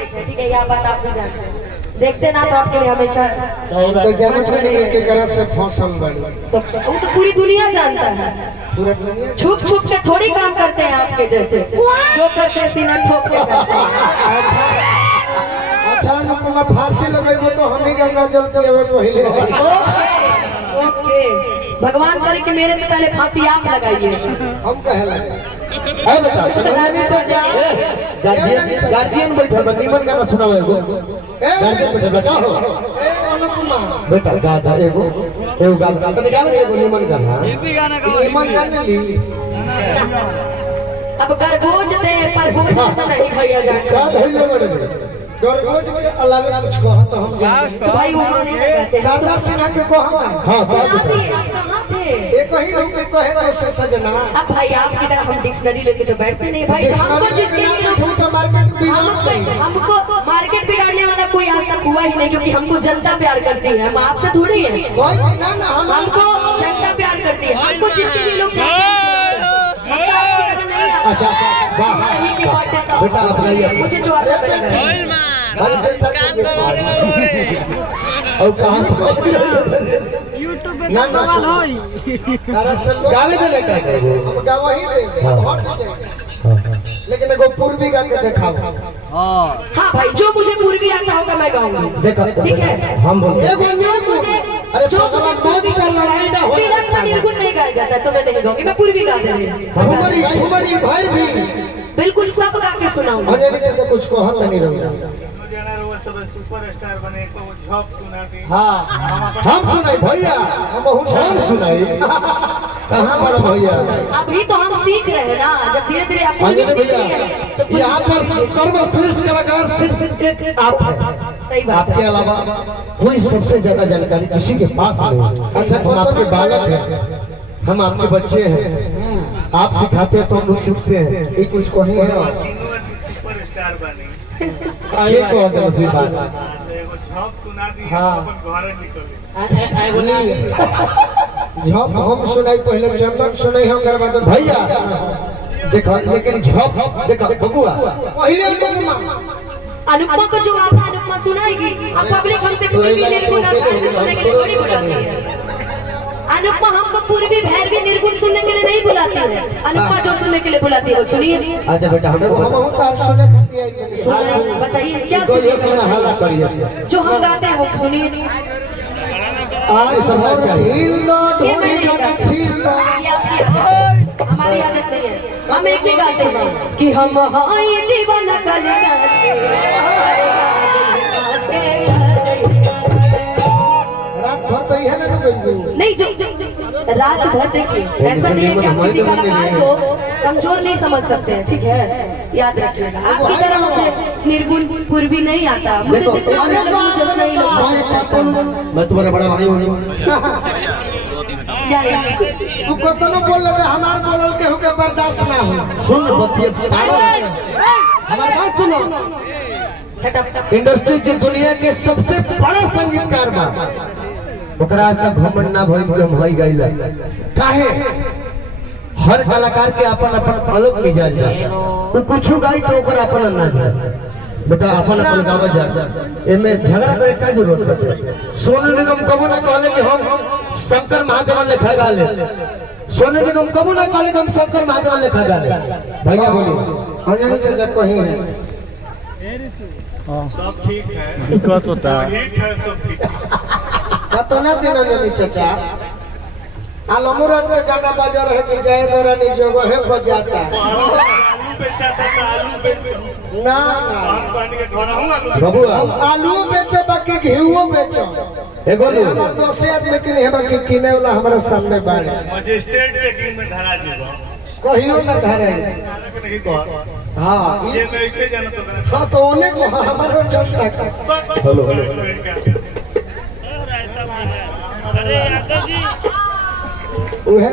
देखे, ठीक है, यह बात आप भी जानते हैं। देखते ना तो आपके लिए हमेशा तो जन्म के गरज से फौसल बड़ी तो वो तो पूरी दुनिया जानता है। पूरा दुनिया छुप छुप के थोड़ी काम करते हैं आपके जैसे, जो करते हैं सीना ठोक के करते हैं। अच्छा अनुपमा फांसी लगेबो तो हम ही गंगा जल पिएबे पहले। ओके, भगवान करे कि मेरे से पहले फांसी आप लगाइए। हम कहे लगे गार्जियन बैठल बा, निमन गाना सुनाओ एगो। गार्जियन बैठल बा, का हो अनुपमा बेटा गा एगो गाना तने गावे एगो निमन गाना। हिंदी गाना गाओ। ईमान जाने ली अब गरगोज दे परगोज तो नहीं भैया का जाने। धइले बड़े गरगोज के अलावा कुछ कहो तो हम जाने। तो भाई वो नहीं कहते हैं। शारदा सिन्हा के कहो ना हां सुना साथ दिए, आप कहाँ थे? एक ही लोग के कहे तो से सजना अब भाई आपकी तरह हम डिक्शनरी लेके तो बैठते नहीं भाई। हमको जिसके लिए तो मार्केट भी हमको मार्केट बिगाड़ने वाला कोई आज तक हुआ ही नहीं, क्योंकि हमको जनता प्यार करती है। हम आपसे थोड़ी है, कोई ना ना हम हमको जनता प्यार करती है। हमको जिसके लिए लोग अच्छा वाह बेटा अपनाइए मुझे जो आता है और कहां यूट्यूब पे ना ना कमाल होई। तारा से लोग गावे दे का हम गावा ही देंगे हम हट जाएंगे। लेकिन एगो पूर्वी गा के दिखाओ। हां हाँ भाई, जो मुझे पूर्वी आता होगा मैं गाऊंगा। देखा ठीक है, हम बोलते हैं एगो न्यू मुझे अरे जो पगला मौत का लड़ाई ना हो तिलक में निर्गुण नहीं गाया जाता है, तो मैं नहीं गाऊंगी, मैं पूर्वी गा दे हमारी हमारी भाई भी बिल्कुल सब गा के सुनाऊंगा। अंजलि से कुछ कहो तो नहीं रहूंगा। सुपरस्टार बने को झप सुना दी। हां हम सुनाई भैया हम सुनाई कहां पर भैया अभी तो हम सीख रहे हैं ना, जब धीरे धीरे आप पूर्वी अंजलि सीख भैया रहे हैं, तो यहाँ पर सर्वश्रेष्ठ कलाकार सिर्फ एक आप हैं। सही बात आपके है। अलावा कोई सबसे ज्यादा जानकारी किसी के पास नहीं। अच्छा हम आपके बालक हैं, हम आपके बच्चे हैं, आप सिखाते हैं तो हम लोग सीखते हैं। ये कुछ कही है सुपरस्टार बने ये को नसीब बात एगो झप सुना दी। हाँ। अपन घरे निकले झप हम सुनाई पहले चमक सुनाई हम करवा दो भैया देखो लेकिन झप देखो बबुआ पहले अनुपमा अनुपमा को जो आता है अनुपमा सुनाएगी। अब पब्लिक हमसे पूर्वी निर्गुण और भैरवी सुनने के लिए थोड़ी बुलाती है। अनुपमा हमको पूर्वी भैरवी निर्गुण सुनने के लिए नहीं बुलाती है। अनुपमा जो सुनने के लिए बुलाती है वो सुनिए। अच्छा बेटा हम हम बहुत आप सुने खाती है सुनिए, बताइए क्या तो ये सुनिए? सुना हल्ला करिए जो हम गाते हैं वो सुनिए। आज समझ चाहिए हिल दो ये मैं नहीं गाती। ये आपकी हमारी आदत नहीं है। हम एक ही गाते हैं कि हम हाय दीवाना कल रात भर तो यह ना गई नहीं, जो रात भर देखिए, ऐसा नहीं है कि आप किसी कलाकार को कमजोर नहीं समझ सकते हैं, ठीक है, याद रखिएगा। आपकी तरह मुझे निर्गुण पूर्वी नहीं आता, मुझे देखो, जितना मुझे उतना ही लोग मैं तुम्हारा बड़ा भाई हूँ। तू कतनो बोल ले हमार बोलल के होके बर्दाश्त ना हो। सुन बतिया हमारी बात सुनो। इंडस्ट्री जो दुनिया के सबसे बड़ा संगीतकार बा ओकरा आज तक घमंड ना भइल कि हम हई गइल काहे हर कलाकार के अपन अपन अलग मिजाज बा। वो कुछ गाई तो ओकरा अपन अंदाज है। बेटा अपन अपन गावा जा एमे झगड़ा करे का जरूरत बाटे। सोनू निगम कबो ना कहले कि हम शंकर महादेव लेखा गा ले। सोनू निगम कबो ना कहले कि हम शंकर महादेव लेखा गा ले। भैया बोलिए अंजलि से कही है सब ठीक है। दिक्कत होता है। हिट है सब ठीक है। कतना दिन अंजलि चाचा आलमूरस में गाना बजा रहे कि जय दरानी जगह है बजाता आलू बेचा था तो आलू बेच ना हम बन के घर हूं आलू बबुआ हम आलू बेचे बाकी घीओ बेचो एगो लो हमार दोसे आदमी के नहीं बाकी किने वाला हमारे सामने बाड़े मजिस्ट्रेट चेकिंग में धरा जीवा कहियो ना धरे नहीं कह हां ये नहीं के जाना तो करा हां तो उन्हें को हमारो जनता का हेलो अरे अंकल जी उहे